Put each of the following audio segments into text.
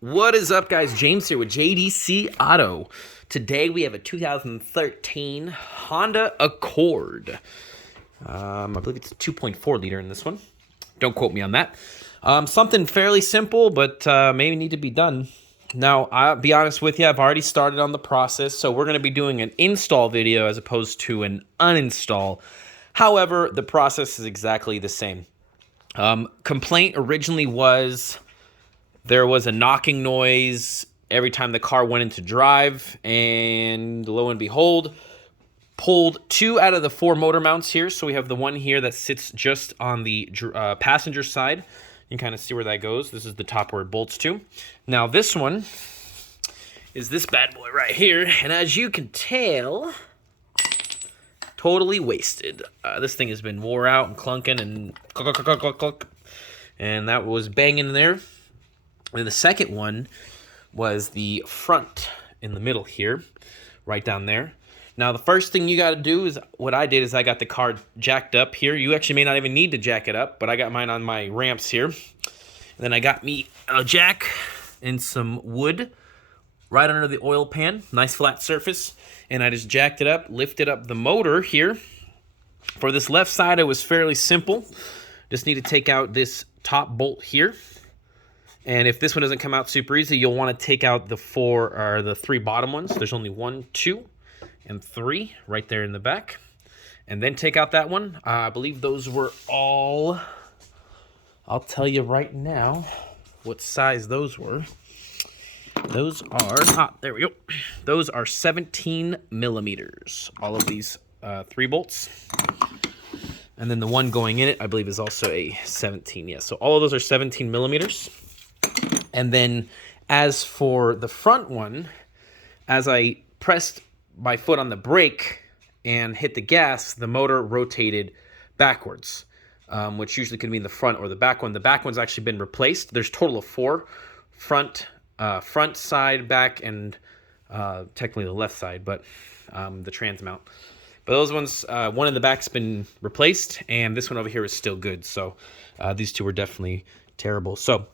What is up, guys? James here with JDC Auto. Today we have a 2013 Honda Accord. I believe it's a 2.4 liter in this one. Don't quote me on that. Something fairly simple, but maybe need to be done. Now, I'll be honest with you, I've already started on the process, so we're going to be doing an install video as opposed to an uninstall. However, the process is exactly the same. Complaint originally was there was a knocking noise every time the car went into drive, and lo and behold, pulled 2 out of the 4 motor mounts here. So we have the one here that sits just on the passenger side. You can kind of see where that goes. This is the top where it bolts to. Now this one is this bad boy right here, and as you can tell, totally wasted. This thing has been wore out and clunking and cluck, cluck, cluck, cluck, cluck, and that was banging there. And the second one was the front in the middle here, right down there. Now, the first thing you got to do is, what I did is I got the car jacked up here. You actually may not even need to jack it up, but I got mine on my ramps here. And then I got me a jack and some wood right under the oil pan, nice flat surface. And I just jacked it up, lifted up the motor here. For this left side, it was fairly simple. Just need to take out this top bolt here. And if this one doesn't come out super easy, you'll want to take out the 3 bottom ones. There's only 1, 2, and 3 right there in the back. And then take out that one. I believe those were all, I'll tell you right now what size those were. Those are, there we go. Those are 17 millimeters. All of these 3 bolts. And then the one going in it, I believe, is also a 17. Yeah, so all of those are 17 millimeters. And then as for the front one, as I pressed my foot on the brake and hit the gas, the motor rotated backwards, which usually could mean the front or the back one. The back one's actually been replaced. There's a total of 4, front, side, back, and technically the left side, but the trans mount. But those ones, one in the back's been replaced, and this one over here is still good. So these 2 were definitely terrible. So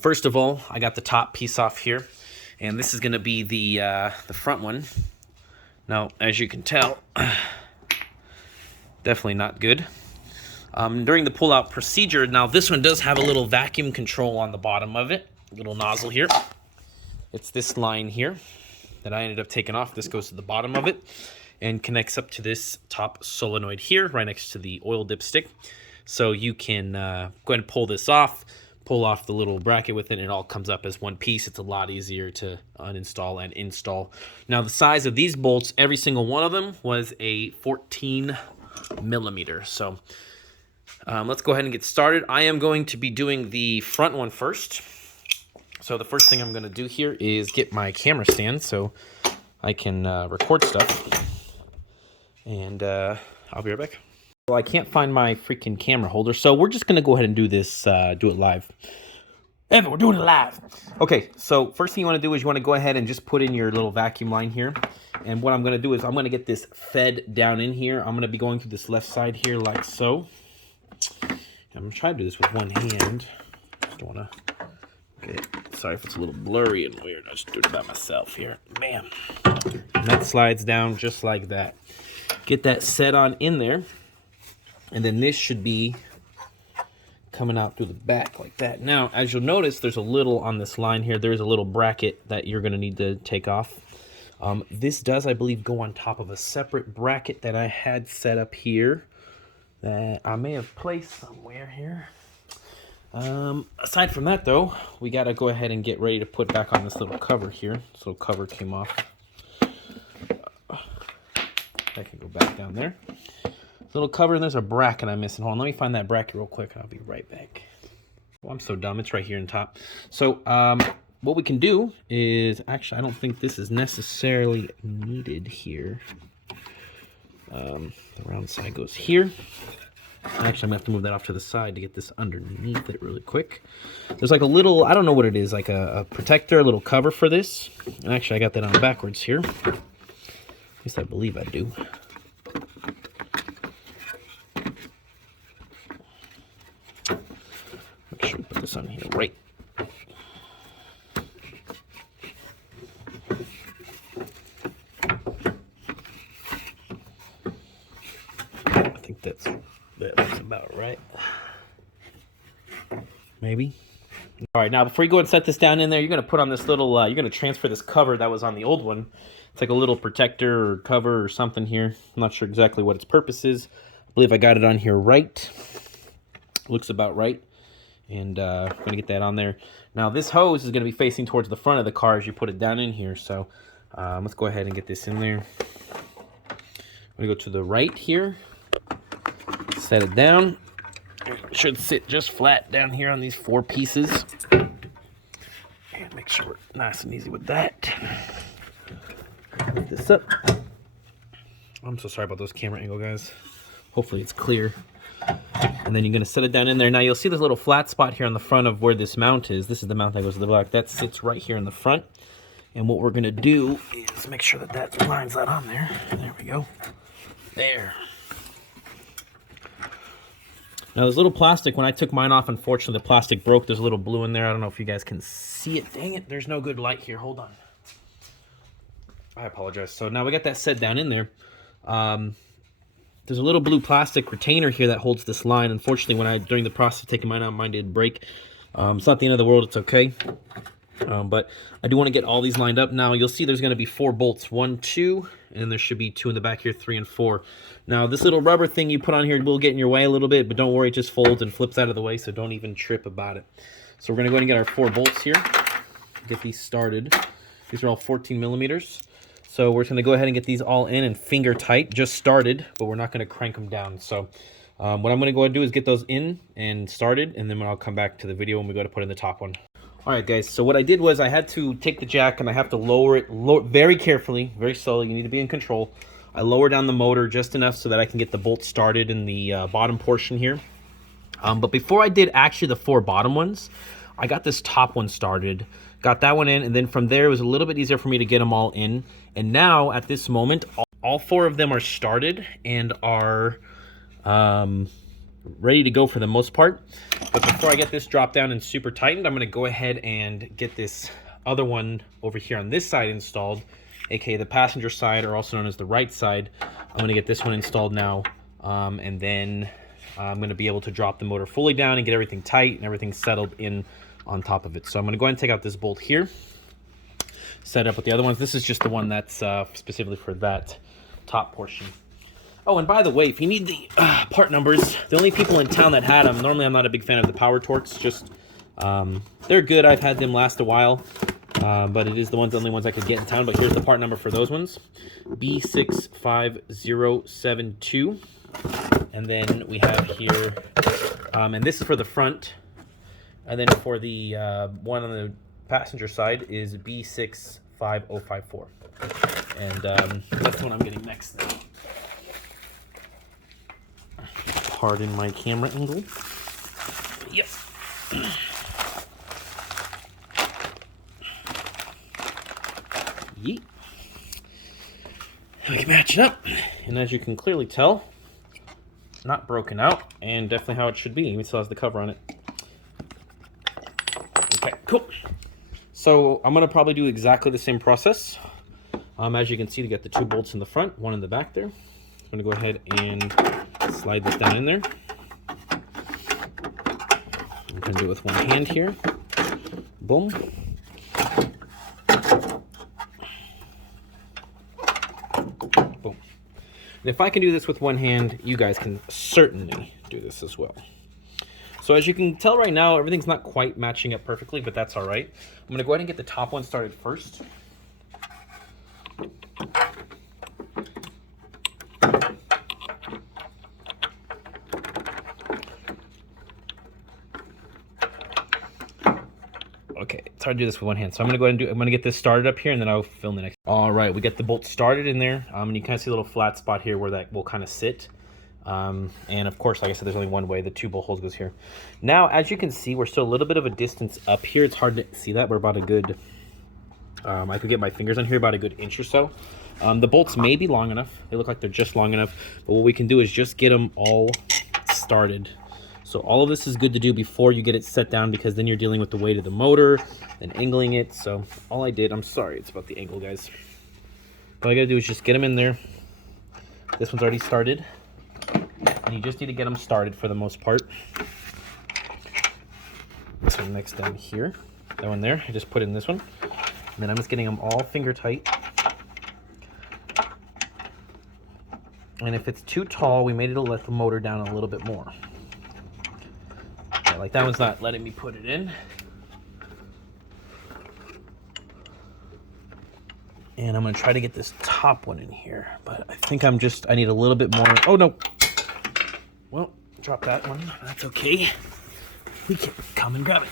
first of all, I got the top piece off here, and this is going to be the front one. Now, as you can tell, definitely not good. During the pull-out procedure, now this one does have a little vacuum control on the bottom of it, little nozzle here. It's this line here that I ended up taking off. This goes to the bottom of it and connects up to this top solenoid here, right next to the oil dipstick. So you can go ahead and pull this off. Pull off the little bracket with it, and it all comes up as one piece. It's a lot easier to uninstall and install. Now, the size of these bolts, every single one of them was a 14 millimeter. So let's go ahead and get started. I am going to be doing the front one first. So the first thing I'm going to do here is get my camera stand so I can record stuff. And I'll be right back. Well, I can't find my freaking camera holder, so we're just going to go ahead and do this, do it live. Evan, we're doing it live. Okay, so first thing you want to do is you want to go ahead and just put in your little vacuum line here. And what I'm going to do is I'm going to get this fed down in here. I'm going to be going through this left side here like so. I'm going to try to do this with one hand. Just don't want to... Okay, sorry if it's a little blurry and weird. I'll just do it by myself here. Bam. And that slides down just like that. Get that set on in there. And then this should be coming out through the back like that. Now, as you'll notice, there's a little on this line here. There's a little bracket that you're going to need to take off. This does, I believe, go on top of a separate bracket that I had set up here that I may have placed somewhere here. Aside from that, though, we got to go ahead and get ready to put back on this little cover here. This little cover came off. That can go back down there. Little cover, and there's a bracket I'm missing. Hold on, let me find that bracket real quick, and I'll be right back. Oh, I'm so dumb. It's right here on top. So what we can do is, actually, I don't think this is necessarily needed here. The round side goes here. Actually, I'm going to have to move that off to the side to get this underneath it really quick. There's like a little, I don't know what it is, like a protector, a little cover for this. And actually, I got that on backwards here. At least I believe I do. Make sure we put this on here right about right. Maybe. All right, now before you go and set this down in there, you're gonna put on this little, you're gonna transfer this cover that was on the old one. It's like a little protector or cover or something here. I'm not sure exactly what its purpose is. I believe I got it on here right. Looks about right. And I'm gonna get that on there. Now this hose is gonna be facing towards the front of the car as you put it down in here. So let's go ahead and get this in there. I'm gonna go to the right here, set it down. It should sit just flat down here on these 4 pieces. And make sure we're nice and easy with that. Lift this up. I'm so sorry about those camera angle, guys. Hopefully it's clear. And then you're gonna set it down in there. Now you'll see this little flat spot here on the front of where this mount is. This is the mount that goes to the back. That sits right here in the front. And what we're gonna do is make sure that that lines that on there. There we go. There. Now this little plastic, when I took mine off, unfortunately the plastic broke. There's a little blue in there. I don't know if you guys can see it. Dang it, there's no good light here. Hold on. I apologize. So now we got that set down in there. There's a little blue plastic retainer here that holds this line. Unfortunately, during the process of taking mine out, mine did break. It's not the end of the world. It's okay. But I do want to get all these lined up. Now you'll see there's going to be 4 bolts, 1, 2, and there should be 2 in the back here, 3 and 4. Now this little rubber thing you put on here will get in your way a little bit, but don't worry, it just folds and flips out of the way, so don't even trip about it. So we're going to go ahead and get our 4 bolts here, get these started. These are all 14 millimeters. So we're just going to go ahead and get these all in and finger tight, just started, but we're not going to crank them down. So what I'm going to go ahead and do is get those in and started, and then I'll come back to the video when we go to put in the top one. All right, guys, so what I did was I had to take the jack and I have to lower it very carefully, very slowly. You need to be in control. I lower down the motor just enough so that I can get the bolt started in the bottom portion here. But before I did actually the 4 bottom ones, I got this top one started, got that one in, and then from there it was a little bit easier for me to get them all in. And now at this moment, all 4 of them are started and are ready to go for the most part. But before I get this dropped down and super tightened, I'm going to go ahead and get this other one over here on this side installed, aka the passenger side, or also known as the right side. I'm going to get this one installed now, and then I'm going to be able to drop the motor fully down and get everything tight and everything settled in on top of it. So I'm going to go ahead and take out this bolt here, set up with the other ones. This is just the one that's specifically for that top portion. Oh, and by the way, if you need the part numbers, the only people in town that had them, normally I'm not a big fan of the Power Torx, just they're good. I've had them last a while, but it is the only ones I could get in town. But here's the part number for those ones, B65072. And then we have here, and this is for the front, and then for the one on the passenger side is B65054. And that's the one I'm getting next now. Pardon my camera angle. Yep. Yeet. We can match it up. And as you can clearly tell, not broken out, and definitely how it should be. It still has the cover on it. Okay, cool. So I'm gonna probably do exactly the same process. As you can see, to get the 2 bolts in the front, 1 in the back there. I'm gonna go ahead and slide this down in there. I'm gonna do it with one hand here. Boom. Boom. And if I can do this with one hand, you guys can certainly do this as well. So as you can tell right now, everything's not quite matching up perfectly, but that's all right. I'm gonna go ahead and get the top one started first. Okay, it's hard to do this with one hand, so I'm gonna go ahead and I'm gonna get this started up here, and then I'll film the next. All right, we get the bolt started in there, and you kind of see a little flat spot here where that will kind of sit. And of course, like I said, there's only one way. The 2 bolt holes goes here. Now, as you can see, we're still a little bit of a distance up here. It's hard to see that. We're about a good. I could get my fingers on here, about a good inch or so. The bolts may be long enough. They look like they're just long enough. But what we can do is just get them all started. So all of this is good to do before you get it set down, because then you're dealing with the weight of the motor and angling it. So all I did, I'm sorry, it's about the angle, guys. All I gotta do is just get them in there. This one's already started. And you just need to get them started for the most part. So next down here, that one there, I just put in this one. And then I'm just getting them all finger tight. And if it's too tall, we may need to let the motor down a little bit more. Okay, like that one's not letting me put it in. And I'm gonna try to get this top one in here, but I think I need a little bit more. Oh no. Well, drop that one, that's okay. We can come and grab it.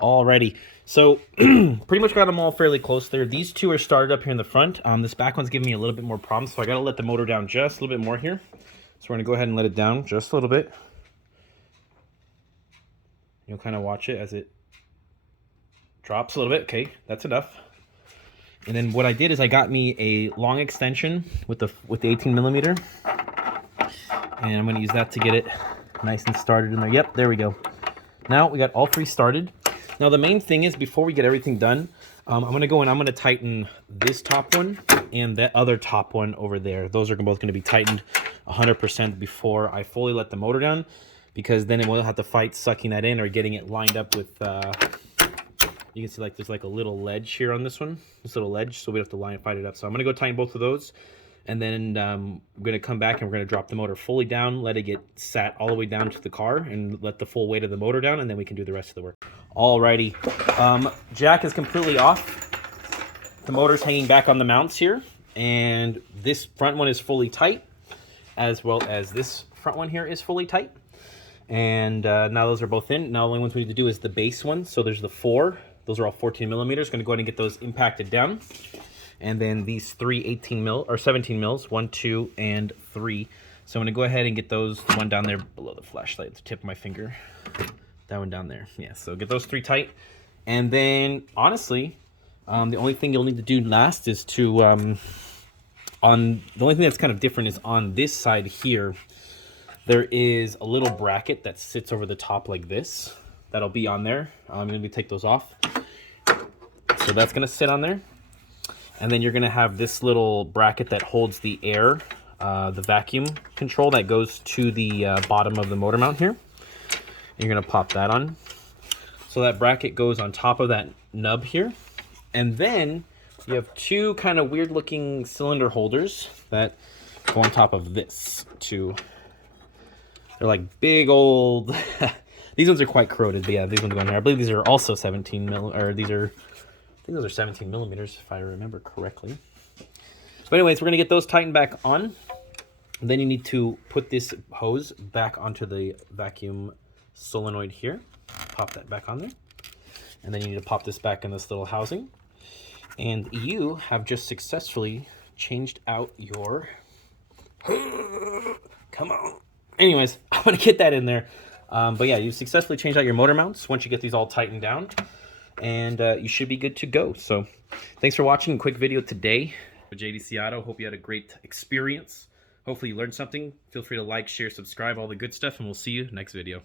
Alrighty, so pretty much got them all fairly close there. These two are started up here in the front. This back one's giving me a little bit more problems, so I gotta let the motor down just a little bit more here. So we're gonna go ahead and let it down just a little bit. You'll kind of watch it as it drops a little bit. Okay, that's enough. And then what I did is I got me a long extension with the 18 millimeter, and I'm gonna use that to get it nice and started in there. Yep, there we go. Now we got all three started. Now the main thing is, before we get everything done, I'm gonna go and I'm gonna tighten this top one and that other top one over there. Those are both gonna be tightened 100% before I fully let the motor down, because then it won't have to fight sucking that in or getting it lined up with, you can see like there's like a little ledge here on this one, this little ledge, so we have to fight it up. So I'm gonna go tighten both of those, and then we're gonna come back and we're gonna drop the motor fully down, let it get sat all the way down to the car, and let the full weight of the motor down, and then we can do the rest of the work. Alrighty, jack is completely off. The motor's hanging back on the mounts here, and this front one is fully tight, as well as this front one here is fully tight. And now those are both in. Now the only ones we need to do is the base one. So there's the 4. Those are all 14 millimeters. Going to go ahead and get those impacted down. And then these 3 18 mil or 17 mils, 1, 2, and 3. So I'm going to go ahead and get those. The one down there below the flashlight, the tip of my finger. That one down there. Yeah. So get those 3 tight. And then honestly, the only thing you'll need to do last is to the only thing that's kind of different is on this side here. There is a little bracket that sits over the top like this. That'll be on there. I'm going to take those off. So that's going to sit on there. And then you're going to have this little bracket that holds the air, the vacuum control that goes to the bottom of the motor mount here. And you're going to pop that on. So that bracket goes on top of that nub here. And then you have 2 kind of weird looking cylinder holders that go on top of this too. They're like big old, these ones are quite corroded, but yeah, these ones go in there. I believe these are also 17 mil, or these are, I think those are 17 millimeters if I remember correctly. But anyways, we're gonna get those tightened back on. And then you need to put this hose back onto the vacuum solenoid here. Pop that back on there. And then you need to pop this back in this little housing. And you have just successfully changed out your, come on. Anyways, I'm going to get that in there. But yeah, you successfully changed out your motor mounts once you get these all tightened down. And you should be good to go. So thanks for watching a quick video today with JDC Auto. Hope you had a great experience. Hopefully you learned something. Feel free to like, share, subscribe, all the good stuff. And we'll see you next video.